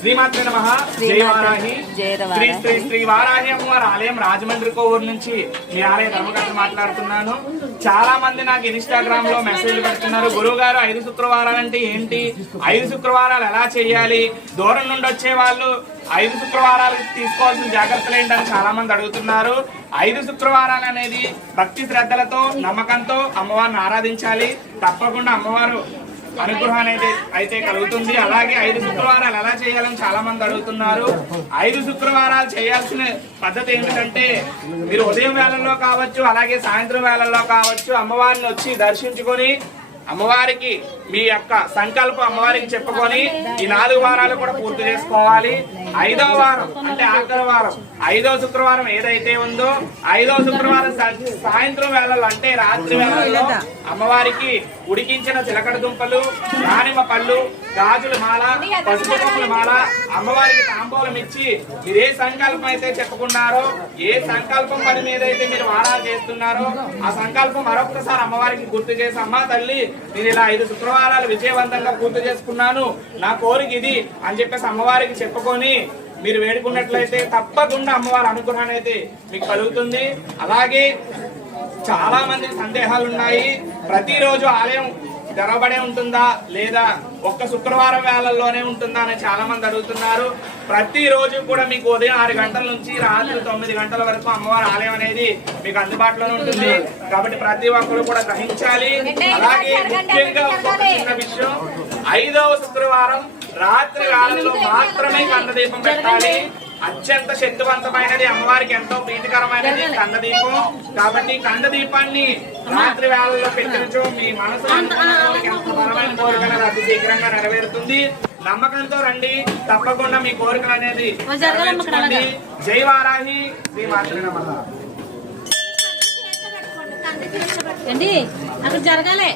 శ్రీమాత్రి నమ. శ్రీ శ్రీ శ్రీ వారాహి అమ్మవారి ఆలయం రాజమండ్రి కోవూరు నుంచి మీ ఆలయ ధర్మకర్త మాట్లాడుతున్నాను. చాలా మంది నాకు ఇన్స్టాగ్రామ్లో మెసేజ్లు పెడుతున్నారు. గురువు గారు ఐదు శుక్రవారాలు అంటే ఏంటి? ఐదు శుక్రవారాలు ఎలా చేయాలి? దూరం నుండి వచ్చే వాళ్ళు ఐదు శుక్రవారాలు తీసుకోవాల్సిన జాగ్రత్తలు ఏంటని చాలా మంది అడుగుతున్నారు. ఐదు శుక్రవారాలు అనేది భక్తి శ్రద్ధలతో నమ్మకంతో అమ్మవారిని ఆరాధించాలి. తప్పకుండా అమ్మవారు అనుగ్రహం అయితే అయితే కలుగుతుంది. అలాగే ఐదు శుక్రవారాలు ఎలా చేయాలని చాలా మంది అడుగుతున్నారు. ఐదు శుక్రవారాలు చేయాల్సిన పద్ధతి ఏమిటంటే మీరు ఉదయం వేళల్లో కావచ్చు అలాగే సాయంత్రం వేళల్లో కావచ్చు అమ్మవారిని వచ్చి దర్శించుకొని అమ్మవారికి మీ యొక్క సంకల్పం అమ్మవారికి చెప్పుకొని ఈ నాలుగు వారాలు కూడా పూర్తి చేసుకోవాలి. ఐదో వారం అంటే ఆఖరి వారం ఐదో శుక్రవారం ఏదైతే ఉందో ఐదో శుక్రవారం సాయంత్రం వేళలు అంటే రాత్రి వేళల్లో అమ్మవారికి ఉడికించిన చిలకడ దుంపలు దానిమ్మ పళ్ళు గాజుల మాల పసుపు కొమ్మల మాల అమ్మవారికి తాంబూలం ఇచ్చి మీరు ఏ సంకల్పం అయితే చెప్పుకున్నారో ఏ సంకల్పం పని మీద అయితే మీరు వారాలు చేస్తున్నారో ఆ సంకల్పం మరొకసారి అమ్మవారికి గుర్తు చేసి అమ్మా తల్లి నేను ఇలా ఐదు శుక్రవారాలు విజయవంతంగా పూర్తి చేసుకున్నాను. నా కోరిక ఇది అని చెప్పేసి అమ్మవారికి చెప్పుకొని మీరు వేడుకున్నట్లయితే తప్పకుండా అమ్మవారి అనుగ్రహం అయితే మీకు కలుగుతుంది. అలాగే చాలా మంది సందేహాలు ఉన్నాయి. ప్రతిరోజు ఆలయం తెరవబడే ఉంటుందా? లేదా ఒక్క శుక్రవారం వేళల్లోనే ఉంటుందా అని చాలా మంది అడుగుతున్నారు ప్రతిరోజు కూడా మీకు ఉదయం ఆరు గంటల నుంచి రాత్రి తొమ్మిది గంటల వరకు అమ్మవారి ఆలయం అనేది మీకు అందుబాటులోనే ఉంటుంది. కాబట్టి ప్రతి ఒక్కరు కూడా గ్రహించాలి. అలాగే ముఖ్యంగా ఒక చిన్న విషయం. ఐదవ శుక్రవారం రాత్రి కాలంలో మాత్రమే కందదీపం పెట్టాలి. అత్యంత శక్తివంతమైనది అమ్మవారికి ఎంతో ప్రీతికరమైనది కందదీపం. కాబట్టి కందదీపాన్ని రాత్రి వేళల్లో పెట్టించు మీ మనసు బలమైన కోరికలు అతి శీఘ్రంగా నెరవేరుతుంది. నమ్మకంతో రండి. తప్పకుండా మీ కోరికలు అనేది. జై వారాహి. శ్రీ మాతృ నమః. ఏంటి? అక్కడ జరగాలి.